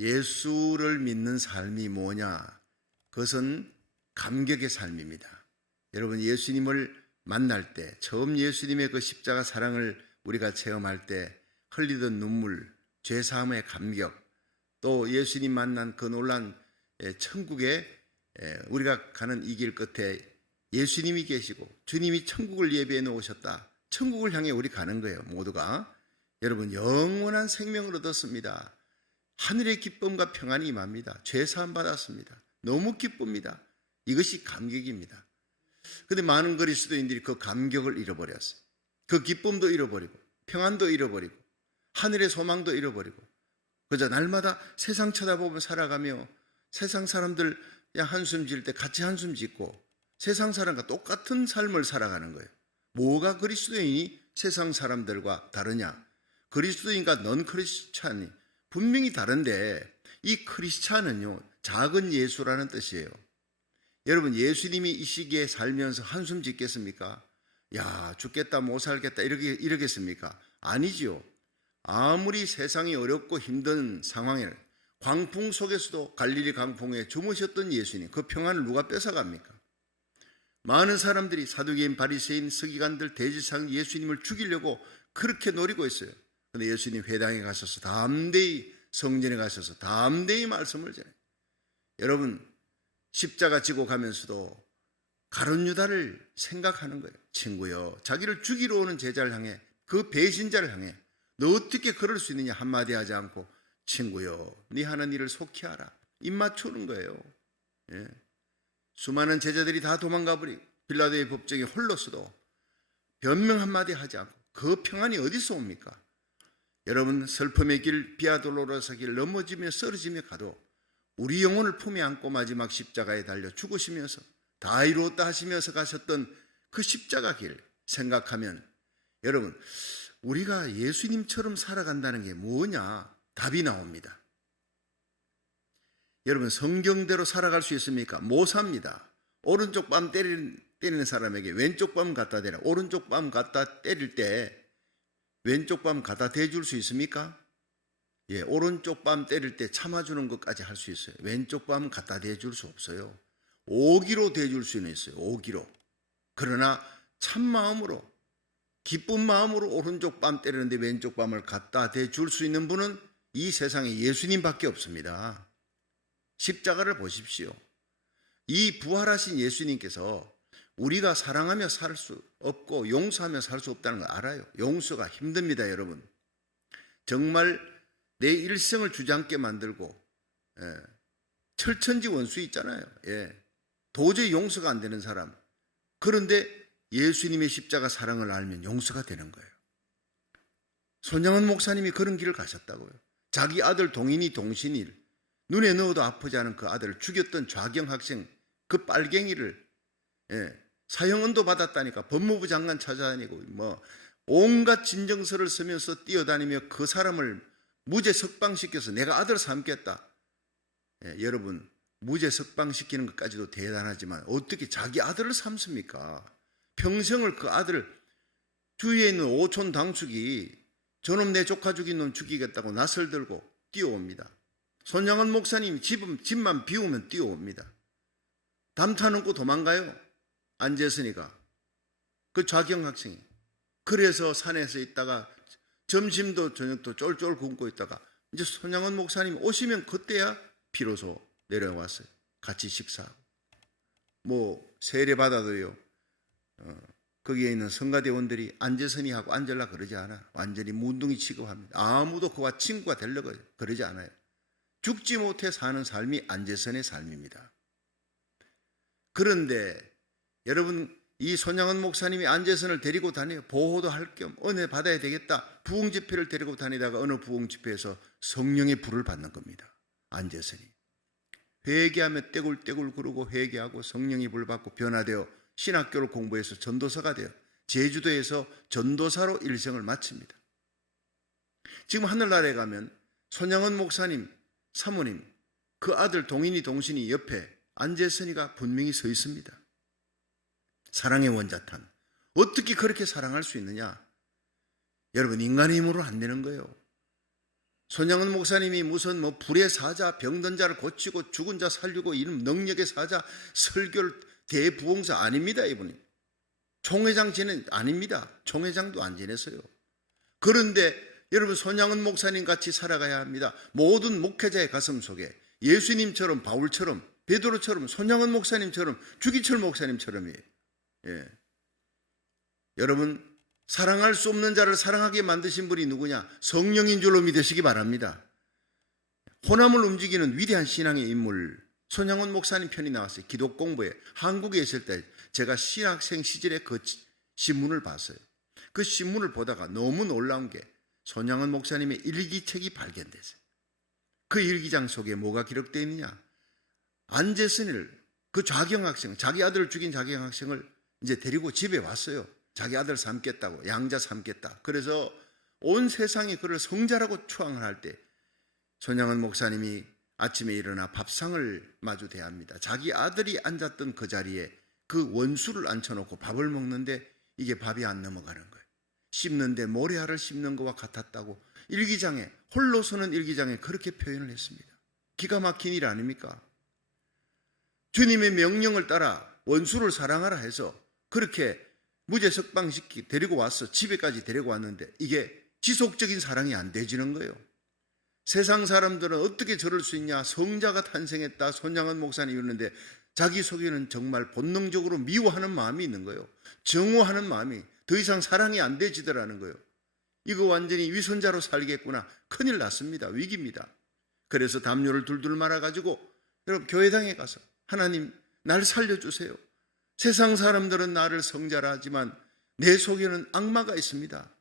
예수를 믿는 삶이 뭐냐? 그것은 감격의 삶입니다. 여러분, 예수님을 만날 때, 처음 예수님의 그 십자가 사랑을 우리가 체험할 때 흘리던 눈물, 죄사함의 감격, 또 예수님 만난 그 놀란 천국에 우리가 가는 이 길 끝에 예수님이 계시고 주님이 천국을 예비해 놓으셨다. 천국을 향해 우리 가는 거예요, 모두가. 여러분, 영원한 생명을 얻었습니다. 하늘의 기쁨과 평안이 임합니다. 죄사함 받았습니다. 너무 기쁩니다. 이것이 감격입니다. 그런데 많은 그리스도인들이 그 감격을 잃어버렸어요. 그 기쁨도 잃어버리고 평안도 잃어버리고 하늘의 소망도 잃어버리고 그저 날마다 세상 쳐다보며 살아가며 세상 사람들 한숨 지을 때 같이 한숨 짓고 세상 사람과 똑같은 삶을 살아가는 거예요. 뭐가 그리스도인이 세상 사람들과 다르냐? 그리스도인과 넌 크리스찬이 분명히 다른데 이 크리스찬은요, 작은 예수라는 뜻이에요. 여러분, 예수님이 이 시기에 살면서 한숨 짓겠습니까? 야, 죽겠다 못 살겠다 이러겠습니까? 아니지요. 아무리 세상이 어렵고 힘든 상황에 광풍 속에서도 갈릴리 강풍에 주무셨던 예수님, 그 평안을 누가 뺏어갑니까? 많은 사람들이 사두개인, 바리새인, 서기관들, 대지상 예수님을 죽이려고 그렇게 노리고 있어요. 그런데 예수님 회당에 가셔서 담대히 성전에 가셔서 담대히 말씀을 전해요. 여러분, 십자가 지고 가면서도 가룟 유다를 생각하는 거예요. 친구여, 자기를 죽이러 오는 제자를 향해, 그 배신자를 향해 너 어떻게 그럴 수 있느냐 한마디 하지 않고 친구여, 네 하는 일을 속히 하라. 입 맞추는 거예요. 예. 수많은 제자들이 다 도망가 버리고 빌라도의 법정에 홀로서도 변명 한마디 하지 않고 그 평안이 어디서 옵니까? 여러분, 슬픔의 길, 비아돌로로사 길 넘어지며 쓰러지며 가도 우리 영혼을 품에 안고 마지막 십자가에 달려 죽으시면서 다 이루었다 하시면서 가셨던 그 십자가 길 생각하면 여러분, 우리가 예수님처럼 살아간다는 게 뭐냐? 답이 나옵니다. 여러분, 성경대로 살아갈 수 있습니까? 못 삽니다. 오른쪽 뺨 때리는 사람에게 왼쪽 뺨 갖다 대라. 오른쪽 뺨 갖다 때릴 때 왼쪽 뺨 갖다 대줄 수 있습니까? 예, 오른쪽 뺨 때릴 때 참아주는 것까지 할 수 있어요. 왼쪽 뺨 갖다 대줄 수 없어요. 오기로 대줄 수는 있어요. 오기로. 그러나 참마음으로, 기쁜 마음으로 오른쪽 뺨 때리는데 왼쪽 뺨을 갖다 대줄 수 있는 분은 이 세상에 예수님밖에 없습니다. 십자가를 보십시오. 이 부활하신 예수님께서 우리가 사랑하며 살 수 없고 용서하며 살 수 없다는 걸 알아요. 용서가 힘듭니다, 여러분. 정말 내 일생을 주저앉게 만들고 철천지 원수 있잖아요. 도저히 용서가 안 되는 사람. 그런데 예수님의 십자가 사랑을 알면 용서가 되는 거예요. 손양원 목사님이 그런 길을 가셨다고요. 자기 아들 동인이 동신일, 눈에 넣어도 아프지 않은 그 아들을 죽였던 좌경 학생, 그 빨갱이를 사형언도 받았다니까 법무부 장관 찾아다니고 온갖 진정서를 쓰면서 뛰어다니며 그 사람을 무죄 석방시켜서 내가 아들 삼겠다. 여러분, 무죄 석방시키는 것까지도 대단하지만 어떻게 자기 아들을 삼습니까? 평생을 그 아들, 주위에 있는 오촌 당숙이 저놈 내 조카 죽인 놈 죽이겠다고 낯을 들고 뛰어옵니다. 손양원 목사님 집만 비우면 뛰어옵니다. 담타 넘고 도망가요. 안재선이가, 그 좌경 학생이. 그래서 산에서 있다가 점심도 저녁도 쫄쫄 굶고 있다가 이제 손양원 목사님 오시면 그때야 비로소 내려왔어요. 같이 식사하고. 세례 받아도요, 거기에 있는 성가대원들이 안재선이하고 앉으려 그러지 않아. 완전히 문둥이 취급합니다. 아무도 그와 친구가 되려고 그러지 않아요. 죽지 못해 사는 삶이 안재선의 삶입니다. 그런데 여러분, 이 손양원 목사님이 안재선을 데리고 다녀요. 보호도 할 겸 은혜 받아야 되겠다. 부흥집회를 데리고 다니다가 어느 부흥집회에서 성령의 불을 받는 겁니다. 안재선이. 회개하며 떼굴떼굴 구르고 회개하고 성령의 불을 받고 변화되어 신학교를 공부해서 전도사가 되어 제주도에서 전도사로 일생을 마칩니다. 지금 하늘나라에 가면 손양원 목사님 사모님, 그 아들 동인이 동신이 옆에 안재선이가 분명히 서 있습니다. 사랑의 원자탄. 어떻게 그렇게 사랑할 수 있느냐? 여러분, 인간의 힘으로 안 되는 거예요. 손양은 목사님이 무슨 뭐 불의 사자, 병든 자를 고치고 죽은 자 살리고 이런 능력의 사자, 설교를 대부흥사 아닙니다. 이분이 총회장 지낸 아닙니다. 총회장도 안 지냈어요. 그런데 여러분, 손양은 목사님 같이 살아가야 합니다. 모든 목회자의 가슴 속에 예수님처럼, 바울처럼, 베드로처럼, 손양은 목사님처럼, 주기철 목사님처럼이에요. 예. 여러분, 사랑할 수 없는 자를 사랑하게 만드신 분이 누구냐? 성령인 줄로 믿으시기 바랍니다. 호남을 움직이는 위대한 신앙의 인물 손양원 목사님 편이 나왔어요. 기독 공부에 한국에 있을 때 제가 신학생 시절에 그 신문을 봤어요. 그 신문을 보다가 너무 놀라운 게 손양원 목사님의 일기책이 발견됐어요. 그 일기장 속에 뭐가 기록되어 있느냐? 안재선이를, 그 좌경학생, 자기 아들을 죽인 좌경학생을 이제 데리고 집에 왔어요. 자기 아들 삼겠다고, 양자 삼겠다. 그래서 온 세상이 그를 성자라고 추앙을 할 때 손양원 목사님이 아침에 일어나 밥상을 마주 대합니다. 자기 아들이 앉았던 그 자리에 그 원수를 앉혀놓고 밥을 먹는데 이게 밥이 안 넘어가는 거예요. 씹는데 모래알을 씹는 것과 같았다고 일기장에, 홀로서는 일기장에 그렇게 표현을 했습니다. 기가 막힌 일 아닙니까? 주님의 명령을 따라 원수를 사랑하라 해서 그렇게 무죄석방시키 데리고 와서 집에까지 데리고 왔는데 이게 지속적인 사랑이 안 되지는 거예요. 세상 사람들은 어떻게 저럴 수 있냐, 성자가 탄생했다, 손양원 목사님이 이러는데 자기 속에는 정말 본능적으로 미워하는 마음이 있는 거예요. 정오하는 마음이, 더 이상 사랑이 안 되지더라는 거예요. 이거 완전히 위선자로 살겠구나. 큰일 났습니다. 위기입니다. 그래서 담요를 둘둘 말아가지고 여러분 교회당에 가서 하나님 날 살려주세요. 세상 사람들은 나를 성자라 하지만 내 속에는 악마가 있습니다.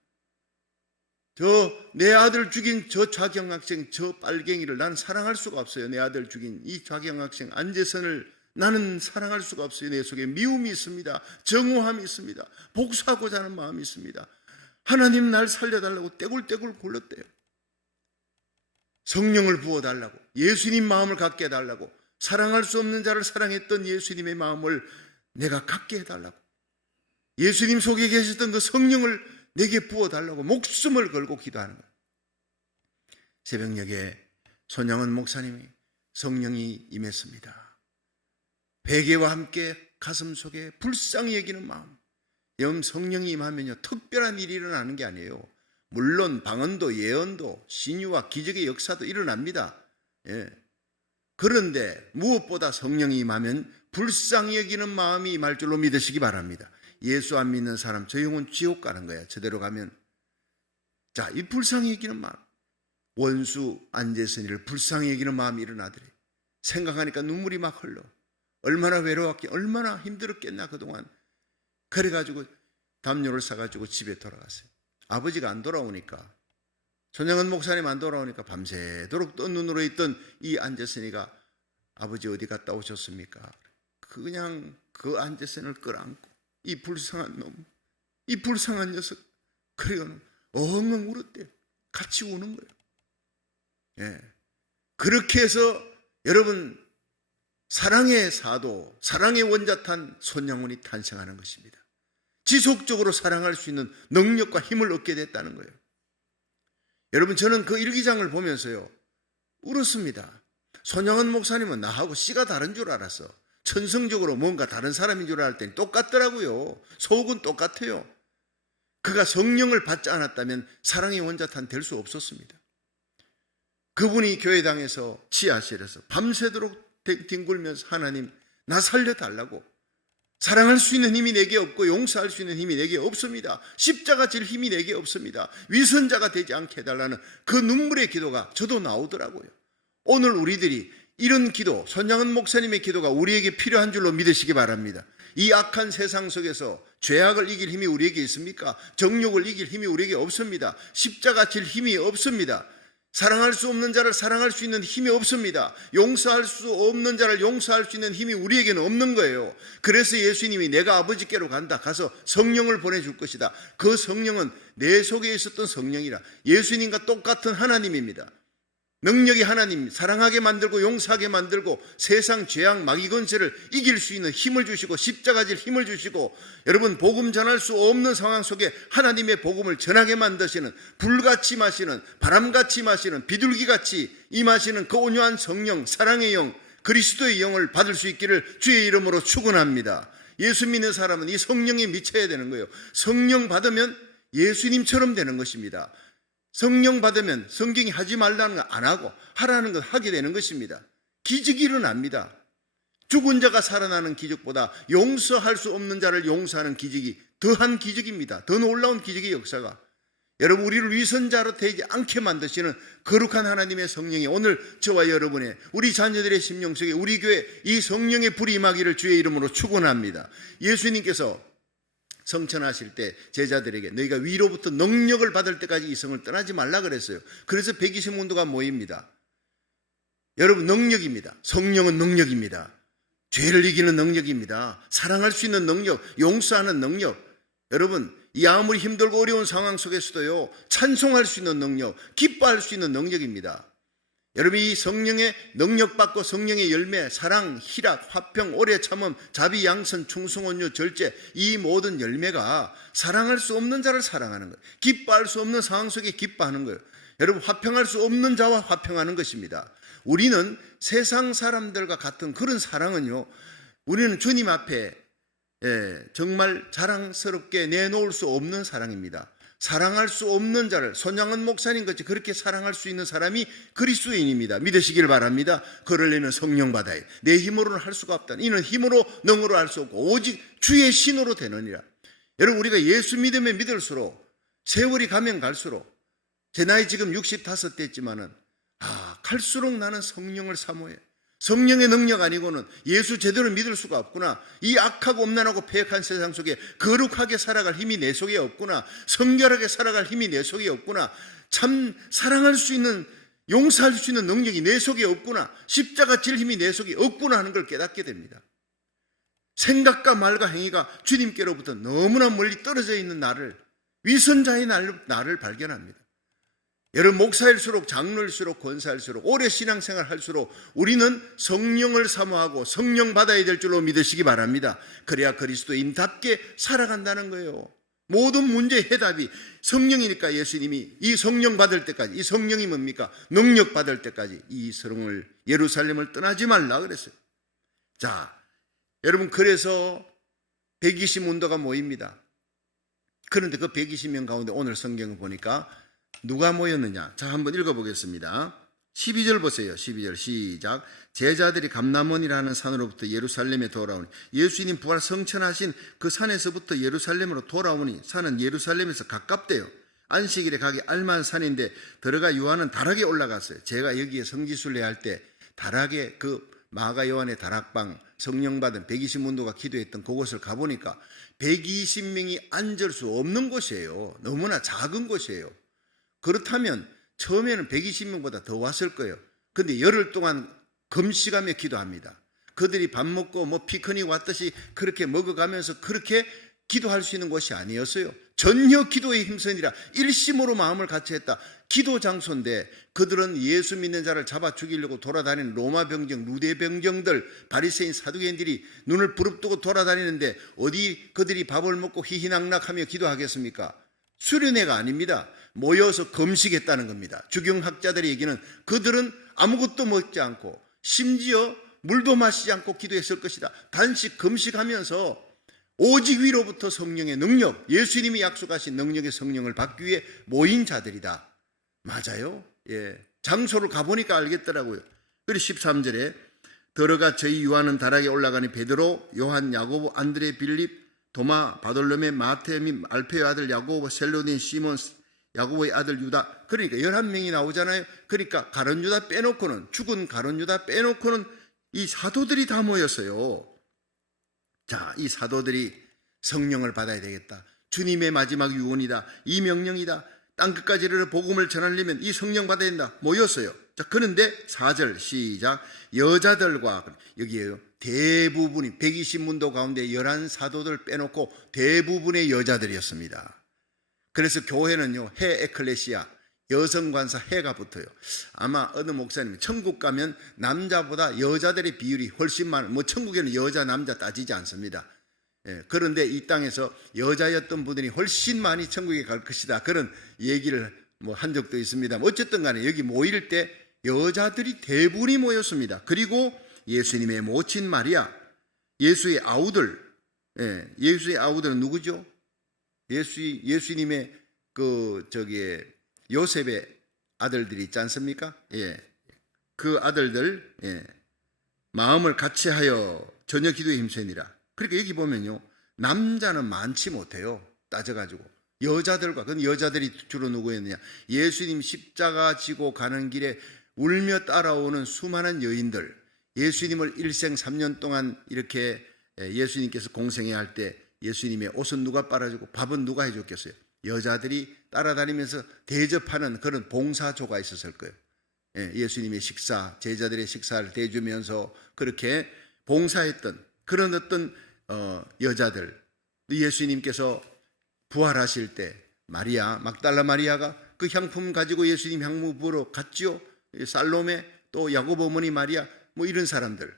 내 아들 죽인 저 좌경학생, 저 빨갱이를 나는 사랑할 수가 없어요. 내 아들 죽인 이 좌경학생 안재선을 나는 사랑할 수가 없어요. 내 속에 미움이 있습니다. 정오함이 있습니다. 복수하고자 하는 마음이 있습니다. 하나님 날 살려달라고 떼굴떼굴 굴렀대요. 성령을 부어달라고, 예수님 마음을 갖게 해달라고, 사랑할 수 없는 자를 사랑했던 예수님의 마음을 내가 갖게 해달라고, 예수님 속에 계셨던 그 성령을 내게 부어달라고 목숨을 걸고 기도하는 거예요. 새벽녘에 손양원 목사님이 성령이 임했습니다. 베개와 함께 가슴 속에 불쌍히 여기는 마음. 성령이 임하면요 특별한 일이 일어나는 게 아니에요. 물론 방언도 예언도 신유와 기적의 역사도 일어납니다. 예. 그런데 무엇보다 성령이 임하면 불쌍히 여기는 마음이 임할 줄로 믿으시기 바랍니다. 예수 안 믿는 사람 저 영혼 지옥 가는 거야. 저대로 가면. 자, 이 불쌍히 여기는 마음, 원수 안재선이를 불쌍히 여기는 마음이 일어나더래. 생각하니까 눈물이 막 흘러. 얼마나 외로웠겠, 얼마나 힘들었겠나 그동안. 그래가지고 담요를 싸가지고 집에 돌아갔어요. 아버지가 안 돌아오니까, 손양원 목사님 안 돌아오니까 밤새도록 뜬 눈으로 있던 이 안재선이가 아버지 어디 갔다 오셨습니까? 그냥 그 안재선을 끌어안고 이 불쌍한 놈, 이 불쌍한 녀석, 그래요 엉엉 울었대요. 같이 우는 거예요. 예. 그렇게 해서 여러분 사랑의 사도, 사랑의 원자탄 손양원이 탄생하는 것입니다. 지속적으로 사랑할 수 있는 능력과 힘을 얻게 됐다는 거예요. 여러분 저는 그 일기장을 보면서요 울었습니다. 손양원 목사님은 나하고 씨가 다른 줄 알았어. 천성적으로 뭔가 다른 사람인 줄 알았더니 똑같더라고요. 속은 똑같아요. 그가 성령을 받지 않았다면 사랑의 원자탄 될 수 없었습니다. 그분이 교회당에서 지하실에서 밤새도록 뒹굴면서 하나님 나 살려달라고, 사랑할 수 있는 힘이 내게 없고 용서할 수 있는 힘이 내게 없습니다. 십자가 질 힘이 내게 없습니다. 위선자가 되지 않게 해달라는 그 눈물의 기도가 저도 나오더라고요. 오늘 우리들이 이런 기도, 손양원 목사님의 기도가 우리에게 필요한 줄로 믿으시기 바랍니다. 이 악한 세상 속에서 죄악을 이길 힘이 우리에게 있습니까? 정욕을 이길 힘이 우리에게 없습니다. 십자가 질 힘이 없습니다. 사랑할 수 없는 자를 사랑할 수 있는 힘이 없습니다. 용서할 수 없는 자를 용서할 수 있는 힘이 우리에게는 없는 거예요. 그래서 예수님이 내가 아버지께로 간다, 가서 성령을 보내줄 것이다. 그 성령은 내 속에 있었던 성령이라 예수님과 똑같은 하나님입니다. 능력이 하나님 사랑하게 만들고 용서하게 만들고 세상 죄악 마귀 권세를 이길 수 있는 힘을 주시고 십자가 질 힘을 주시고 여러분 복음 전할 수 없는 상황 속에 하나님의 복음을 전하게 만드시는 불같이 마시는 바람같이 마시는 비둘기같이 임하시는 그 온유한 성령 사랑의 영 그리스도의 영을 받을 수 있기를 주의 이름으로 축원합니다. 예수 믿는 사람은 이 성령에 미쳐야 되는 거예요. 성령 받으면 예수님처럼 되는 것입니다. 성령 받으면 성경이 하지 말라는 거 안 하고 하라는 것 하게 되는 것입니다. 기적이 일어납니다. 죽은 자가 살아나는 기적보다 용서할 수 없는 자를 용서하는 기적이 더한 기적입니다. 더 놀라운 기적의 역사가. 여러분 우리를 위선자로 되지 않게 만드시는 거룩한 하나님의 성령이 오늘 저와 여러분의 우리 자녀들의 심령 속에 우리 교회 이 성령의 불이 임하기를 주의 이름으로 축원합니다. 예수님께서 성천하실 때 제자들에게 너희가 위로부터 능력을 받을 때까지 이 성을 떠나지 말라 그랬어요. 그래서 120문도가 모입니다. 여러분 능력입니다. 성령은 능력입니다. 죄를 이기는 능력입니다. 사랑할 수 있는 능력, 용서하는 능력. 여러분 이 아무리 힘들고 어려운 상황 속에서도요 찬송할 수 있는 능력, 기뻐할 수 있는 능력입니다. 여러분 이 성령의 능력 받고 성령의 열매, 사랑, 희락, 화평, 오래 참음, 자비, 양선, 충성, 온유, 절제 이 모든 열매가 사랑할 수 없는 자를 사랑하는 거예요. 기뻐할 수 없는 상황 속에 기뻐하는 거예요. 여러분 화평할 수 없는 자와 화평하는 것입니다. 우리는 세상 사람들과 같은 그런 사랑은요 우리는 주님 앞에 정말 자랑스럽게 내놓을 수 없는 사랑입니다. 사랑할 수 없는 자를 손양은 목사님 같이 그렇게 사랑할 수 있는 사람이 그리스도인입니다. 믿으시길 바랍니다. 그러려면 성령 받아야 내 힘으로는 할 수가 없다. 이는 힘으로 능으로 할 수 없고 오직 주의 신으로 되느니라. 여러분 우리가 예수 믿으면 믿을수록 세월이 가면 갈수록 제 나이 지금 65 됐지만은 갈수록 나는 성령을 사모해. 성령의 능력 아니고는 예수 제대로 믿을 수가 없구나. 이 악하고 엄난하고 패역한 세상 속에 거룩하게 살아갈 힘이 내 속에 없구나. 성결하게 살아갈 힘이 내 속에 없구나. 참 사랑할 수 있는 용서할 수 있는 능력이 내 속에 없구나. 십자가 질 힘이 내 속에 없구나 하는 걸 깨닫게 됩니다. 생각과 말과 행위가 주님께로부터 너무나 멀리 떨어져 있는 나를 위선자의 나를 발견합니다. 여러분 목사일수록 장로일수록 권사일수록 오래 신앙생활 할수록 우리는 성령을 사모하고 성령 받아야 될 줄로 믿으시기 바랍니다. 그래야 그리스도인답게 살아간다는 거예요. 모든 문제의 해답이 성령이니까 예수님이 이 성령 받을 때까지 이 성령이 뭡니까? 능력 받을 때까지 이 성을 예루살렘을 떠나지 말라 그랬어요. 자, 여러분 그래서 120문도가 모입니다. 그런데 그 120명 가운데 오늘 성경을 보니까 누가 모였느냐? 자, 한번 읽어보겠습니다. 12절 보세요. 12절 시작. 제자들이 감람원이라는 산으로부터 예루살렘에 돌아오니 예수님 부활 성천하신 그 산에서부터 예루살렘으로 돌아오니 산은 예루살렘에서 가깝대요. 안식일에 가기 알만한 산인데 들어가 요한은 다락에 올라갔어요. 제가 여기에 성지순례 할 때 다락에 그 마가 요한의 다락방 성령 받은 120문도가 기도했던 그곳을 가보니까 120명이 앉을 수 없는 곳이에요. 너무나 작은 곳이에요. 그렇다면 처음에는 120명보다 더 왔을 거예요. 근데 열흘 동안 금식하며 기도합니다. 그들이 밥 먹고 피크닉 왔듯이 그렇게 먹어가면서 그렇게 기도할 수 있는 곳이 아니었어요. 전혀 기도에 힘쓰니라 일심으로 마음을 같이 했다. 기도 장소인데 그들은 예수 믿는 자를 잡아 죽이려고 돌아다니는 로마 병정, 루대 병정들, 바리새인 사두개인들이 눈을 부릅뜨고 돌아다니는데 어디 그들이 밥을 먹고 희희낙낙하며 기도하겠습니까? 수련회가 아닙니다. 모여서 금식했다는 겁니다. 주경학자들의 얘기는 그들은 아무것도 먹지 않고 심지어 물도 마시지 않고 기도했을 것이다. 단식 금식하면서 오직 위로부터 성령의 능력, 예수님이 약속하신 능력의 성령을 받기 위해 모인 자들이다. 맞아요. 예. 장소를 가보니까 알겠더라고요. 그리고 13절에 들어가 저희 요한은 다락에 올라가니 베드로, 요한, 야고보, 안드레, 빌립, 도마, 바돌로메, 마테 및 알페의 아들 야고보, 셀로딘, 시몬, 야고보의 아들 유다. 그러니까 11명이 나오잖아요. 그러니까 가룟 유다 빼놓고는 죽은 가룟 유다 빼놓고는 이 사도들이 다 모였어요. 자, 이 사도들이 성령을 받아야 되겠다. 주님의 마지막 유언이다. 이 명령이다. 땅끝까지 이르러 복음을 전하려면 이 성령 받아야 된다. 모였어요. 자, 그런데 4절 시작. 여자들과 여기에요. 대부분이 120문도 가운데 11사도들 빼놓고 대부분의 여자들이었습니다. 그래서 교회는요, 해 에클레시아, 여성 관사 해가 붙어요. 아마 어느 목사님 천국 가면 남자보다 여자들의 비율이 훨씬 많아요. 뭐 천국에는 여자 남자 따지지 않습니다. 그런데 이 땅에서 여자였던 분들이 훨씬 많이 천국에 갈 것이다, 그런 얘기를 뭐 한 적도 있습니다. 어쨌든 간에 여기 모일 때 여자들이 대부분이 모였습니다. 그리고 예수님의 모친 마리아, 예수의 아우들, 예수의 아우들은 누구죠? 예수님의 요셉의 아들들이 있지 않습니까? 그 아들들, 마음을 같이하여 저녁 기도에 힘쓰니라. 그러니까 여기 보면요, 남자는 많지 못해요. 따져가지고 여자들과, 그건 여자들이 주로 누구였느냐? 예수님 십자가 지고 가는 길에 울며 따라오는 수많은 여인들, 예수님을 일생 3년 동안 이렇게 예수님께서 공생애할 할 때 예수님의 옷은 누가 빨아주고 밥은 누가 해줬겠어요? 여자들이 따라다니면서 대접하는 그런 봉사조가 있었을 거예요. 예수님의 식사, 제자들의 식사를 대주면서 그렇게 봉사했던 그런 어떤 여자들, 예수님께서 부활하실 때 막달라 마리아가 그 향품 가지고 예수님 향무 부으러 갔지요. 살로메, 또 야고보 어머니 마리아, 뭐 이런 사람들.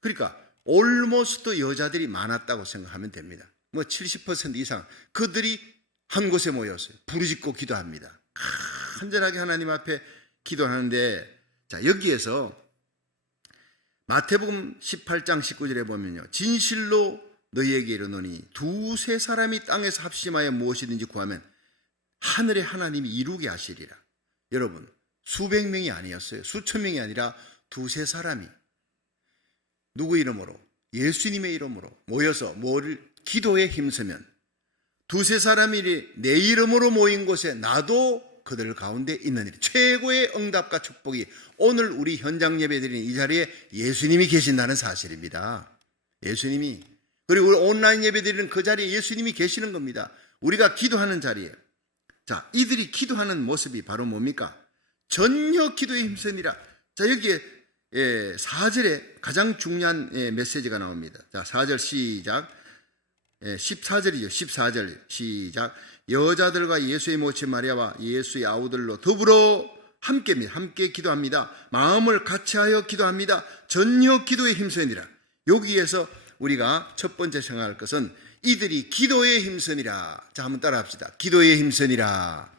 그러니까 올모스트 여자들이 많았다고 생각하면 됩니다. 뭐 70% 이상 그들이 한 곳에 모였어요. 부르짖고 기도합니다. 간절하게 하나님 앞에 기도하는데, 자, 여기에서 마태복음 18장 19절에 보면요, 진실로 너희에게 이르노니 두세 사람이 땅에서 합심하여 무엇이든지 구하면 하늘의 하나님이 이루게 하시리라. 여러분, 수백 명이 아니었어요. 수천 명이 아니라 두세 사람이 누구 이름으로? 예수님의 이름으로 모여서 기도에 힘쓰면, 두세 사람이 내 이름으로 모인 곳에 나도 그들 가운데 있는 일, 최고의 응답과 축복이 오늘 우리 현장 예배 드리는 이 자리에 예수님이 계신다는 사실입니다. 예수님이, 그리고 우리 온라인 예배 드리는 그 자리에 예수님이 계시는 겁니다. 우리가 기도하는 자리에. 자, 이들이 기도하는 모습이 바로 뭡니까? 전혀 기도에 힘쓰니라. 자, 여기에 4절에 가장 중요한 메시지가 나옵니다. 자, 4절 시작. 14절이죠. 14절 시작. 여자들과 예수의 모친 마리아와 예수의 아우들로 더불어 함께 기도합니다. 마음을 같이하여 기도합니다. 전혀 기도에 힘쓰니라. 여기에서 우리가 첫 번째 생각할 것은 이들이 기도에 힘쓰니라. 자, 한번 따라합시다. 기도에 힘쓰니라.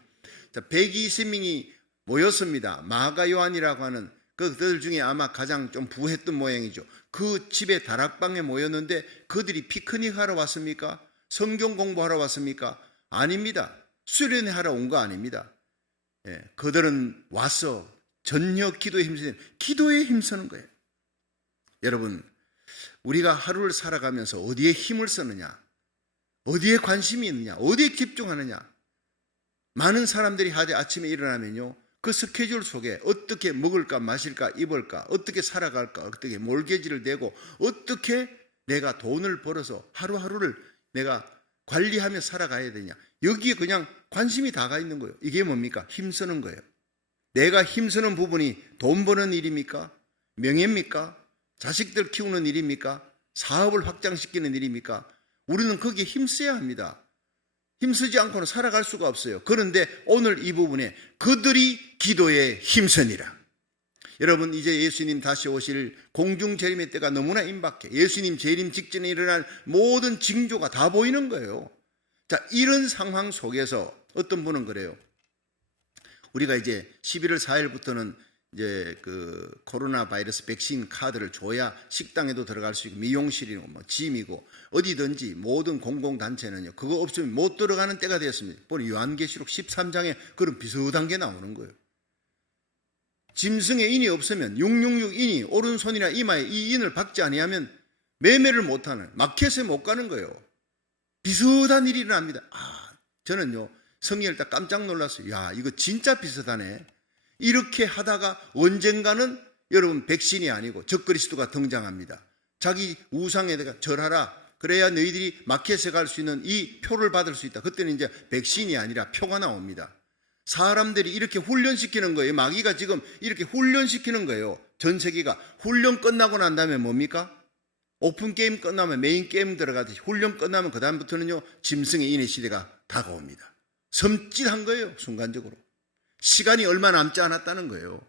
자, 120명이 모였습니다. 마가 요한이라고 하는 그들 중에 아마 가장 좀 부했던 모양이죠. 그 집에 다락방에 모였는데 그들이 피크닉 하러 왔습니까? 성경 공부하러 왔습니까? 아닙니다. 수련회 하러 온 거 아닙니다. 그들은 와서 전혀 기도에 힘쓰는 거예요. 여러분, 우리가 하루를 살아가면서 어디에 힘을 쓰느냐, 어디에 관심이 있느냐, 어디에 집중하느냐. 많은 사람들이 아침에 일어나면요, 그 스케줄 속에 어떻게 먹을까 마실까 입을까, 어떻게 살아갈까, 어떻게 몰개지를 대고 어떻게 내가 돈을 벌어서 하루하루를 내가 관리하며 살아가야 되냐, 여기에 그냥 관심이 다 가 있는 거예요. 이게 뭡니까? 힘쓰는 거예요. 내가 힘쓰는 부분이 돈 버는 일입니까? 명예입니까? 자식들 키우는 일입니까? 사업을 확장시키는 일입니까? 우리는 거기에 힘써야 합니다. 힘쓰지 않고는 살아갈 수가 없어요. 그런데 오늘 이 부분에 그들이 기도에 힘쓰니라. 여러분, 이제 예수님 다시 오실 공중재림의 때가 너무나 임박해. 예수님 재림 직전에 일어날 모든 징조가 다 보이는 거예요. 자, 이런 상황 속에서 어떤 분은 그래요. 우리가 이제 11월 4일부터는 이제 그 코로나 바이러스 백신 카드를 줘야 식당에도 들어갈 수 있고 미용실이고 뭐 짐이고 어디든지 모든 공공단체는요, 그거 없으면 못 들어가는 때가 되었습니다. 보니 요한계시록 13장에 그런 비슷한 게 나오는 거예요. 짐승의 인이 없으면 666 인이 오른손이나 이마에 이 인을 박지 아니하면 매매를 못하는, 마켓에 못 가는 거예요. 비슷한 일이 일어납니다. 저는요, 성경을 딱 깜짝 놀랐어요. 야, 이거 진짜 비슷하네. 이렇게 하다가 언젠가는 여러분 백신이 아니고 적그리스도가 등장합니다. 자기 우상에다가 절하라. 그래야 너희들이 마켓에 갈 수 있는 이 표를 받을 수 있다. 그때는 이제 백신이 아니라 표가 나옵니다. 사람들이 이렇게 훈련시키는 거예요. 마귀가 지금 이렇게 훈련시키는 거예요. 전 세계가. 훈련 끝나고 난 다음에 뭡니까? 오픈 게임 끝나면 메인 게임 들어가듯이 훈련 끝나면 그 다음부터는요, 짐승의 인의 시대가 다가옵니다. 섬찟한 거예요, 순간적으로. 시간이 얼마 남지 않았다는 거예요.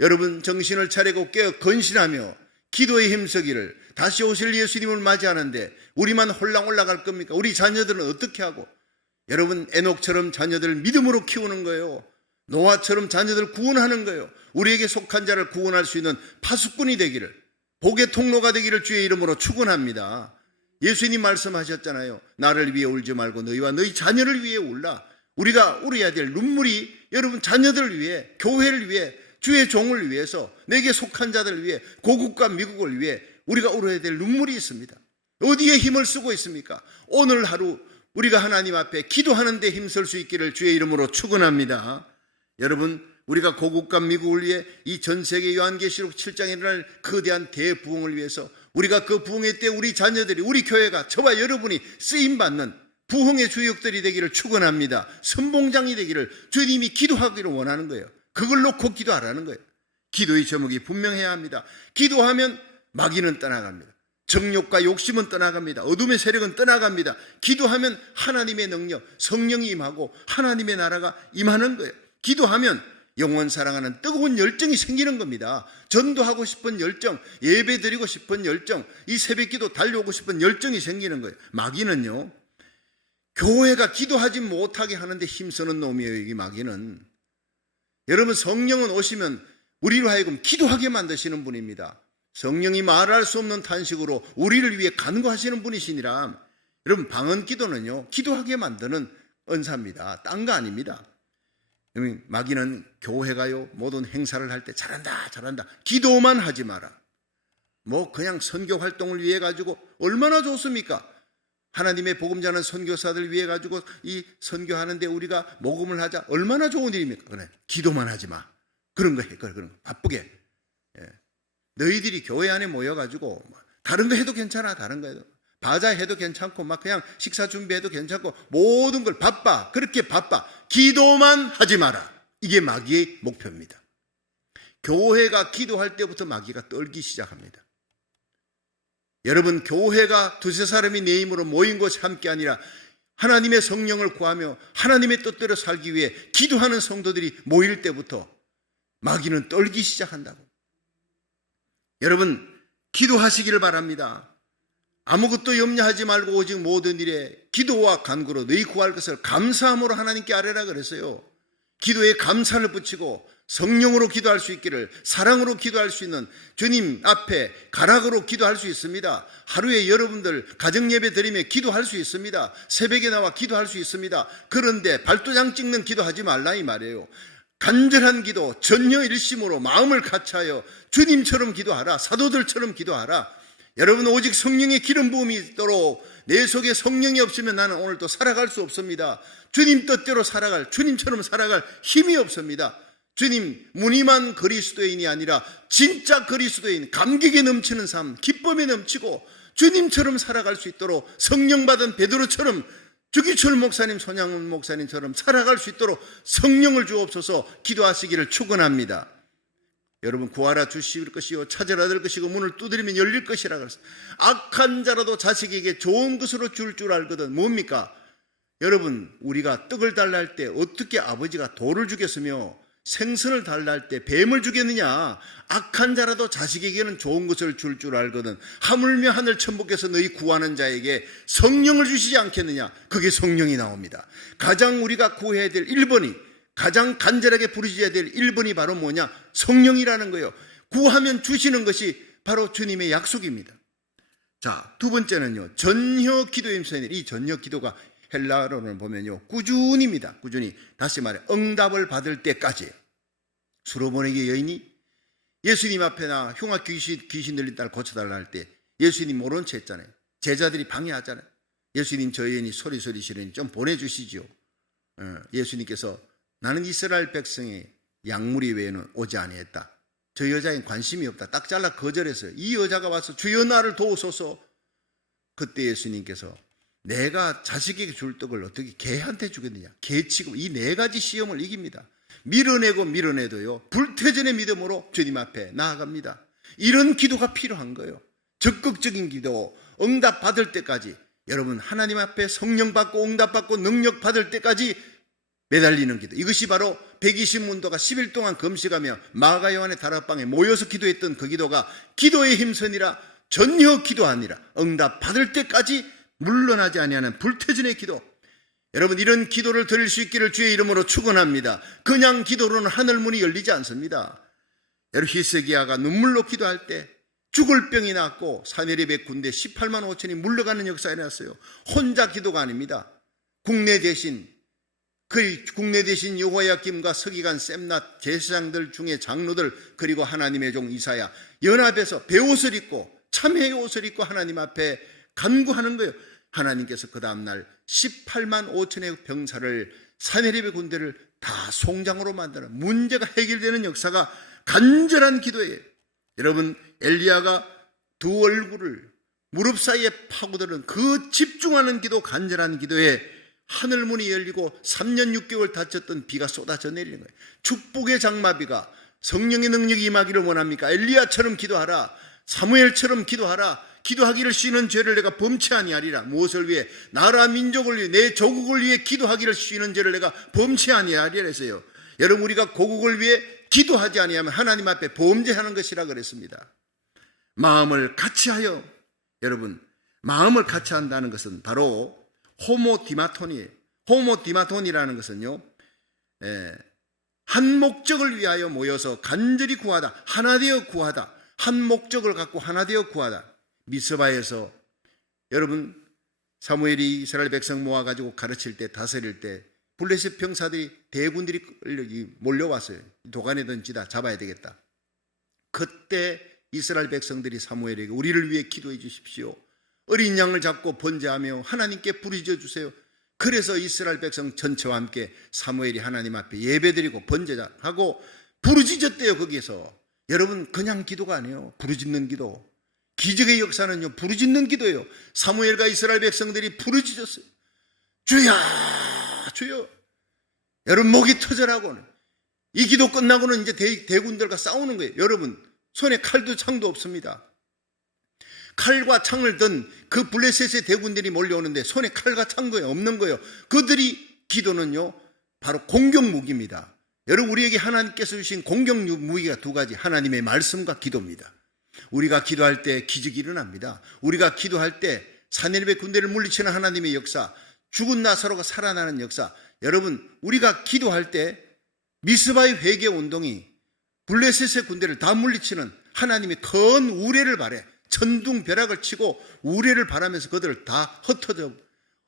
여러분 정신을 차리고 깨어 건신하며 기도에 힘쓰기를. 다시 오실 예수님을 맞이하는데 우리만 홀랑 올라갈 겁니까? 우리 자녀들은 어떻게 하고? 여러분 에녹처럼 자녀들을 믿음으로 키우는 거예요. 노아처럼 자녀들을 구원하는 거예요. 우리에게 속한 자를 구원할 수 있는 파수꾼이 되기를, 복의 통로가 되기를 주의 이름으로 축원합니다. 예수님 말씀하셨잖아요. 나를 위해 울지 말고 너희와 너희 자녀를 위해 울라. 우리가 울어야 될 눈물이 여러분 자녀들을 위해, 교회를 위해, 주의 종을 위해서, 내게 속한 자들을 위해, 고국과 미국을 위해 우리가 울어야 될 눈물이 있습니다. 어디에 힘을 쓰고 있습니까? 오늘 하루 우리가 하나님 앞에 기도하는 데 힘쓸 수 있기를 주의 이름으로 축원합니다. 여러분 우리가 고국과 미국을 위해 이 전 세계 요한계시록 7장에 일어날 거대한 대부흥을 위해서 우리가 그 부흥의 때 우리 자녀들이, 우리 교회가, 저와 여러분이 쓰임받는 부흥의 주역들이 되기를 축원합니다. 선봉장이 되기를 주님이 기도하기를 원하는 거예요. 그걸 놓고 기도하라는 거예요. 기도의 제목이 분명해야 합니다. 기도하면 마귀는 떠나갑니다. 정욕과 욕심은 떠나갑니다. 어둠의 세력은 떠나갑니다. 기도하면 하나님의 능력, 성령이 임하고 하나님의 나라가 임하는 거예요. 기도하면 영원 사랑하는 뜨거운 열정이 생기는 겁니다. 전도하고 싶은 열정, 예배 드리고 싶은 열정, 이 새벽기도 달려오고 싶은 열정이 생기는 거예요. 마귀는요, 교회가 기도하지 못하게 하는데 힘쓰는 놈이에요. 이 마귀는. 여러분 성령은 오시면 우리로 하여금 기도하게 만드시는 분입니다. 성령이 말할 수 없는 탄식으로 우리를 위해 간구하시는 분이시니라. 여러분 방언 기도는요, 기도하게 만드는 은사입니다. 딴 거 아닙니다. 마귀는 교회가요, 모든 행사를 할 때 잘한다 잘한다, 기도만 하지 마라. 뭐 그냥 선교 활동을 위해 가지고 얼마나 좋습니까? 하나님의 복음 전하는 선교사들 위해 가지고 이 선교하는데 우리가 모금을 하자, 얼마나 좋은 일입니까? 그래, 기도만 하지 마. 그런 거 해, 그런 거 바쁘게. 너희들이 교회 안에 모여가지고 다른 거 해도 괜찮아, 다른 거 해도 바자 해도 괜찮고 막 그냥 식사 준비해도 괜찮고 모든 걸 바빠, 그렇게 바빠. 기도만 하지 마라. 이게 마귀의 목표입니다. 교회가 기도할 때부터 마귀가 떨기 시작합니다. 여러분 교회가 두세 사람이 내 힘으로 모인 것이 함께 아니라 하나님의 성령을 구하며 하나님의 뜻대로 살기 위해 기도하는 성도들이 모일 때부터 마귀는 떨기 시작한다고. 여러분 기도하시기를 바랍니다. 아무것도 염려하지 말고 오직 모든 일에 기도와 간구로 너희 구할 것을 감사함으로 하나님께 아뢰라 그랬어요. 기도에 감사를 붙이고 성령으로 기도할 수 있기를, 사랑으로 기도할 수 있는 주님 앞에 가락으로 기도할 수 있습니다. 하루에 여러분들 가정예배 드리며 기도할 수 있습니다. 새벽에 나와 기도할 수 있습니다. 그런데 발도장 찍는 기도하지 말라 이 말이에요. 간절한 기도, 전혀 일심으로 마음을 같이하여 주님처럼 기도하라. 사도들처럼 기도하라. 여러분 오직 성령의 기름 부음이 있도록, 내 속에 성령이 없으면 나는 오늘도 살아갈 수 없습니다. 주님 뜻대로 살아갈, 주님처럼 살아갈 힘이 없습니다. 주님 무늬만 그리스도인이 아니라 진짜 그리스도인, 감격에 넘치는 삶, 기쁨에 넘치고 주님처럼 살아갈 수 있도록 성령 받은 베드로처럼, 주기철 목사님, 손양훈 목사님처럼 살아갈 수 있도록 성령을 주옵소서. 기도하시기를 축원합니다. 여러분 구하라 주실 것이요 찾으라 될 것이고 문을 두드리면 열릴 것이라 그랬어요. 악한 자라도 자식에게 좋은 것으로 줄 알거든. 뭡니까? 여러분 우리가 떡을 달라 할 때 어떻게 아버지가 돌을 주겠으며 생선을 달라 할 때 뱀을 주겠느냐? 악한 자라도 자식에게는 좋은 것을 줄 알거든. 하물며 하늘 천부께서 너희 구하는 자에게 성령을 주시지 않겠느냐? 그게 성령이 나옵니다. 가장 우리가 구해야 될 1번이, 가장 간절하게 부르셔야 될 1번이 바로 뭐냐? 성령이라는 거예요. 구하면 주시는 것이 바로 주님의 약속입니다. 자, 두 번째는요, 전혀 기도에 힘써야 될, 이 전혀 기도가 헬라어로는 보면요, 꾸준입니다. 꾸준히. 다시 말해 응답을 받을 때까지예요. 수로보내기 여인이 예수님 앞에나 흉악 귀신 들린 딸 고쳐달라 할 때 예수님 모른 채 했잖아요. 제자들이 방해하잖아요. 예수님 저 여인이 소리 지르니 좀 보내주시죠. 예수님께서 나는 이스라엘 백성의 약물이 외에는 오지 아니했다. 저 여자엔 관심이 없다. 딱 잘라 거절했어요. 이 여자가 와서 주여 나를 도우소서. 그때 예수님께서 내가 자식에게 줄 떡을 어떻게 개한테 주겠느냐? 개치고 이 네 가지 시험을 이깁니다. 밀어내도요 불태전의 믿음으로 주님 앞에 나아갑니다. 이런 기도가 필요한 거예요. 적극적인 기도, 응답 받을 때까지. 여러분 하나님 앞에 성령 받고 응답 받고 능력 받을 때까지 매달리는 기도, 이것이 바로 120문도가 10일 동안 금식하며 마가 요한의 다락방에 모여서 기도했던 그 기도가 기도의 힘선이라 전혀 기도하니라 응답 받을 때까지 물러나지 아니하는 불태전의 기도. 여러분, 이런 기도를 드릴 수 있기를 주의 이름으로 축원합니다. 그냥 기도로는 하늘문이 열리지 않습니다. 여러분, 히스기야가 눈물로 기도할 때 죽을 병이 났고 사내립의 군대 18만 5천이 물러가는 역사가 일어났어요. 혼자 기도가 아닙니다. 국내 대신 여호야김과 서기관 셈낫 제사장들 중에 장로들 그리고 하나님의 종 이사야 연합해서 베옷을 입고 참회의 옷을 입고 하나님 앞에 간구하는 거예요. 하나님께서 그 다음날 18만 5천의 병사를 사내립의 군대를 다 송장으로 만드는 문제가 해결되는 역사가 간절한 기도예요. 여러분, 엘리야가 두 얼굴을 무릎 사이에 파고드는 그 집중하는 기도, 간절한 기도에 하늘문이 열리고 3년 6개월 닫혔던 비가 쏟아져 내리는 거예요. 축복의 장마비가 성령의 능력이 임하기를 원합니까? 엘리야처럼 기도하라. 사무엘처럼 기도하라. 기도하기를 쉬는 죄를 내가 범치 아니하리라. 무엇을 위해? 나라 민족을 위해, 내 조국을 위해 기도하기를 쉬는 죄를 내가 범치 아니하리라 했어요. 여러분, 우리가 고국을 위해 기도하지 아니하면 하나님 앞에 범죄하는 것이라 그랬습니다. 마음을 같이하여, 여러분, 마음을 같이 한다는 것은 바로 호모디마톤이에요. 호모디마톤이라는 것은요, 한 목적을 위하여 모여서 간절히 구하다, 하나 되어 구하다, 한 목적을 갖고 하나 되어 구하다. 미스바에서 여러분, 사무엘이 이스라엘 백성 모아가지고 가르칠 때, 다스릴 때 블레셋 병사들이 대군들이 몰려왔어요. 도간에 던지다 잡아야 되겠다. 그때 이스라엘 백성들이 사무엘에게 우리를 위해 기도해 주십시오. 어린 양을 잡고 번제하며 하나님께 부르짖어 주세요. 그래서 이스라엘 백성 전체와 함께 사무엘이 하나님 앞에 예배드리고 번제하고 부르짖었대요. 거기에서. 여러분, 그냥 기도가 아니에요. 부르짖는 기도. 기적의 역사는요, 부르짖는 기도예요. 사무엘과 이스라엘 백성들이 부르짖었어요. 주여, 주여. 여러분, 목이 터져라고는. 이 기도 끝나고는 이제 대군들과 싸우는 거예요. 여러분, 손에 칼도 창도 없습니다. 칼과 창을 든 그 블레셋의 대군들이 몰려오는데 손에 칼과 창도 없는 거예요. 그들이 기도는요, 바로 공격 무기입니다. 여러분, 우리에게 하나님께서 주신 공격 무기가 두 가지, 하나님의 말씀과 기도입니다. 우리가 기도할 때 기적이 일어납니다. 우리가 기도할 때 사내립의 군대를 물리치는 하나님의 역사, 죽은 나사로가 살아나는 역사. 여러분, 우리가 기도할 때 미스바의 회개 운동이 블레셋의 군대를 다 물리치는 하나님의 큰 우레를 바래 천둥벼락을 치고 우레를 바라면서 그들을 다 흩어져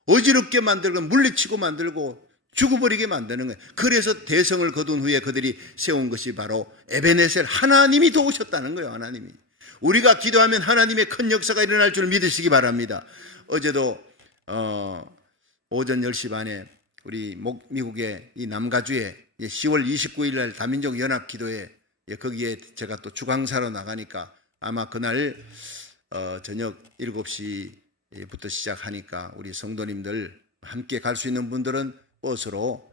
어지럽게 만들고 물리치고 만들고 죽어버리게 만드는 거예요. 그래서 대성을 거둔 후에 그들이 세운 것이 바로 에베네셀, 하나님이 도우셨다는 거예요. 하나님이. 우리가 기도하면 하나님의 큰 역사가 일어날 줄 믿으시기 바랍니다. 어제도 오전 10시 반에 우리 미국의 이 남가주에 10월 29일 날 다민족 연합 기도회, 거기에 제가 또 주강사로 나가니까 아마 그날 저녁 7시부터 시작하니까 우리 성도님들 함께 갈 수 있는 분들은 버스로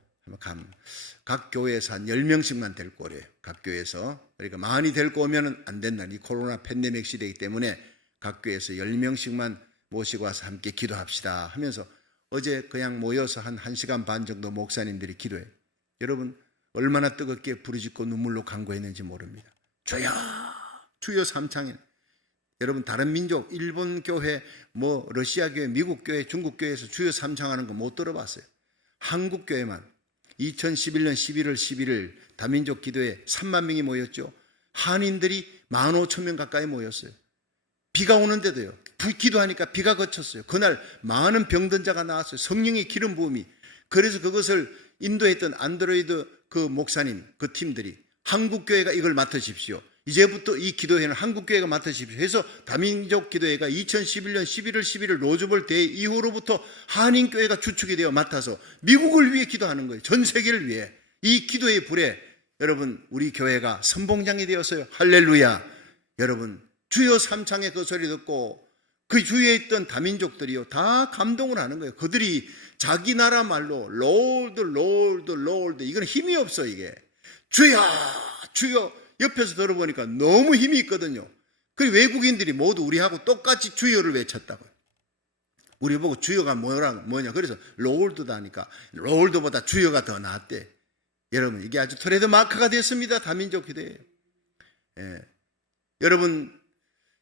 각 교회에서 한 10명씩만 데리고 오래요. 각 교회에서. 그러니까 많이 데리고 오면 안 된다. 이 코로나 팬데믹 시대이기 때문에 각 교회에서 10명씩만 모시고 와서 함께 기도합시다 하면서 어제 그냥 모여서 한 1시간 반 정도 목사님들이 기도해요. 여러분, 얼마나 뜨겁게 부르짖고 눈물로 간구했는지 모릅니다. 주여, 주여 삼창에. 여러분, 다른 민족, 일본 교회, 러시아 교회, 미국 교회, 중국 교회에서 주여 삼창하는 거 못 들어봤어요. 한국 교회만 2011년 11월 11일 다민족 기도에 3만 명이 모였죠. 한인들이 15,000명 가까이 모였어요. 비가 오는데도요. 기도하니까 비가 그쳤어요. 그날 많은 병든 자가 나왔어요. 성령의 기름 부음이. 그래서 그것을 인도했던 안드로이드 그 목사님, 그 팀들이 한국교회가 이걸 맡으십시오. 이제부터 이 기도회는 한국교회가 맡으십시오 해서 다민족 기도회가 2011년 11월 11일 로즈볼 대회 이후로부터 한인교회가 주축이 되어 맡아서 미국을 위해 기도하는 거예요. 전 세계를 위해. 이 기도의 불에 여러분, 우리 교회가 선봉장이 되었어요. 할렐루야. 여러분, 주여 삼창의 그 소리 듣고 그 주위에 있던 다민족들이요, 다 감동을 하는 거예요. 그들이 자기 나라 말로 롤드 롤드 롤드, 이건 힘이 없어. 이게 주여 주여. 옆에서 들어보니까 너무 힘이 있거든요. 그 외국인들이 모두 우리하고 똑같이 주여를 외쳤다고요. 우리 보고 주여가 뭐냐. 그래서 롤드다 하니까 롤드보다 주여가 더 낫대. 여러분, 이게 아주 트레이드 마크가 됐습니다. 다민족 기도예요. 여러분,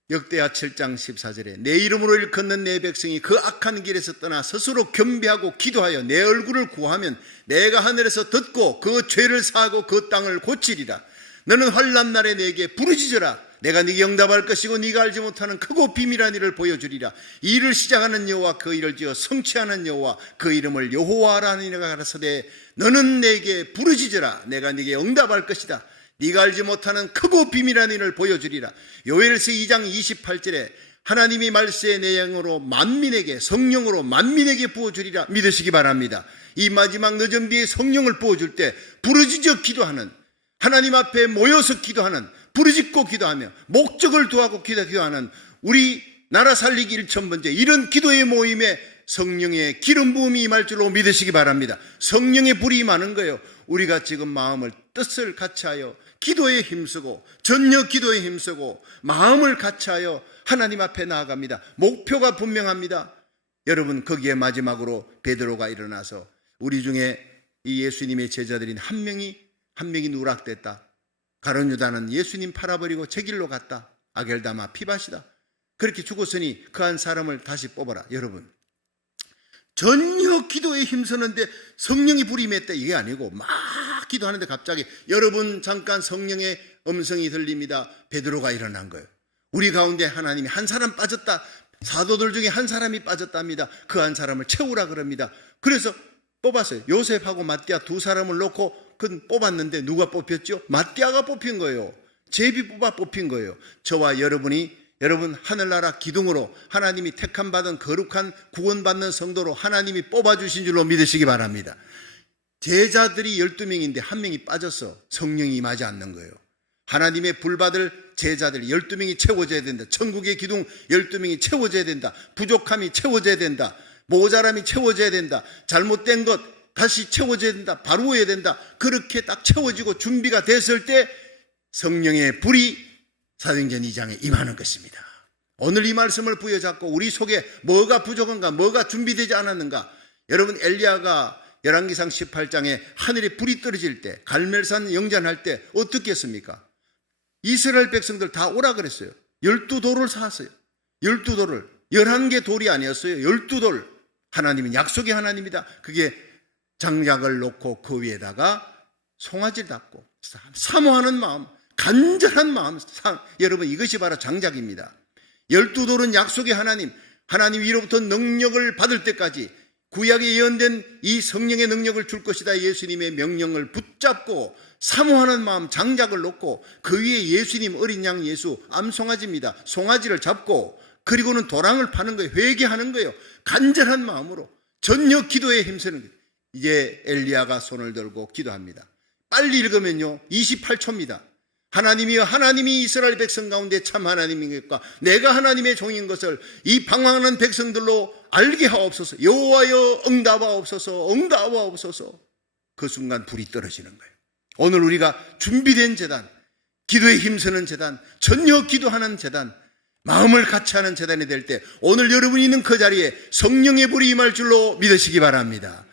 역대하 7장 14절에 내 이름으로 일컫는 내 백성이 그 악한 길에서 떠나 스스로 겸비하고 기도하여 내 얼굴을 구하면 내가 하늘에서 듣고 그 죄를 사하고 그 땅을 고치리라. 너는 환난 날에 내게 부르짖어라. 내가 네게 응답할 것이고 네가 알지 못하는 크고 비밀한 일을 보여주리라. 이 일을 시작하는 여호와 그 일을 지어 성취하는 여호와 그 이름을 여호와라 하니라 가라사대 너는 내게 부르짖어라. 내가 네게 응답할 것이다. 네가 알지 못하는 크고 비밀한 일을 보여주리라. 요엘서 2장 28절에 하나님이 말세의 내용으로 만민에게 성령으로 만민에게 부어주리라 믿으시기 바랍니다. 이 마지막 늦은 뒤에 성령을 부어줄 때 부르짖어 기도하는, 하나님 앞에 모여서 기도하는, 부르짖고 기도하며 목적을 두하고 기도하는 우리 나라 살리기 1,000번째 이런 기도의 모임에 성령의 기름 부음이 임할 줄로 믿으시기 바랍니다. 성령의 불이 임하는 거예요. 우리가 지금 마음을 뜻을 같이하여 기도에 힘쓰고 전혀 기도에 힘쓰고 마음을 같이하여 하나님 앞에 나아갑니다. 목표가 분명합니다. 여러분, 거기에 마지막으로 베드로가 일어나서 우리 중에 이 예수님의 제자들인 한 명이 누락됐다. 가룟 유다는 예수님 팔아버리고 제 길로 갔다. 아겔다마 피밭이다. 그렇게 죽었으니 그 한 사람을 다시 뽑아라. 여러분, 전혀 기도에 힘쓰는데 성령이 불이 임했다 이게 아니고 막 기도하는데 갑자기 여러분 잠깐 성령의 음성이 들립니다. 베드로가 일어난 거예요. 우리 가운데 하나님이 한 사람 빠졌다. 사도들 중에 한 사람이 빠졌답니다. 그 한 사람을 채우라 그럽니다. 그래서 뽑았어요. 요셉하고 마띠아 두 사람을 놓고 뽑았는데 누가 뽑혔죠? 마띠아가 뽑힌 거예요. 제비 뽑힌 거예요. 저와 여러분 하늘나라 기둥으로 하나님이 택함받은 거룩한 구원받는 성도로 하나님이 뽑아주신 줄로 믿으시기 바랍니다. 제자들이 12명인데 한 명이 빠져서 성령이 임하지 않는 거예요. 하나님의 불받을 제자들 12명이 채워져야 된다. 천국의 기둥 12명이 채워져야 된다. 부족함이 채워져야 된다. 모자람이 채워져야 된다. 잘못된 것 다시 채워져야 된다. 바로워야 된다. 그렇게 딱 채워지고 준비가 됐을 때 성령의 불이 사도행전 2장에 임하는 것입니다. 오늘 이 말씀을 부여잡고 우리 속에 뭐가 부족한가, 뭐가 준비되지 않았는가. 여러분, 엘리야가 열왕기상 18장에 하늘에 불이 떨어질 때, 갈멜산 영전할 때 어떻게 했습니까? 이스라엘 백성들 다 오라 그랬어요. 12돌을 쌓았어요. 12돌을. 11개 돌이 아니었어요. 12돌. 하나님은 약속의 하나님이다. 그게 장작을 놓고 그 위에다가 송아지를 닦고 사모하는 마음, 간절한 마음. 여러분, 이것이 바로 장작입니다. 12돌은 약속의 하나님, 하나님 위로부터 능력을 받을 때까지 구약에 예언된 이 성령의 능력을 줄 것이다. 예수님의 명령을 붙잡고 사모하는 마음, 장작을 놓고 그 위에 예수님 어린 양 예수 암송아지입니다. 송아지를 잡고 그리고는 도랑을 파는 거예요. 회개하는 거예요. 간절한 마음으로 전혀 기도에 힘쓰는 거예요. 이제 엘리야가 손을 들고 기도합니다. 빨리 읽으면요 28초입니다. 하나님이여, 하나님이 이스라엘 백성 가운데 참 하나님인 것과 내가 하나님의 종인 것을 이 방황하는 백성들로 알게 하옵소서. 여호와여 응답하옵소서. 응답하옵소서. 그 순간 불이 떨어지는 거예요. 오늘 우리가 준비된 제단, 기도에 힘쓰는 제단, 전혀 기도하는 제단, 마음을 같이 하는 제단이 될 때 오늘 여러분이 있는 그 자리에 성령의 불이 임할 줄로 믿으시기 바랍니다.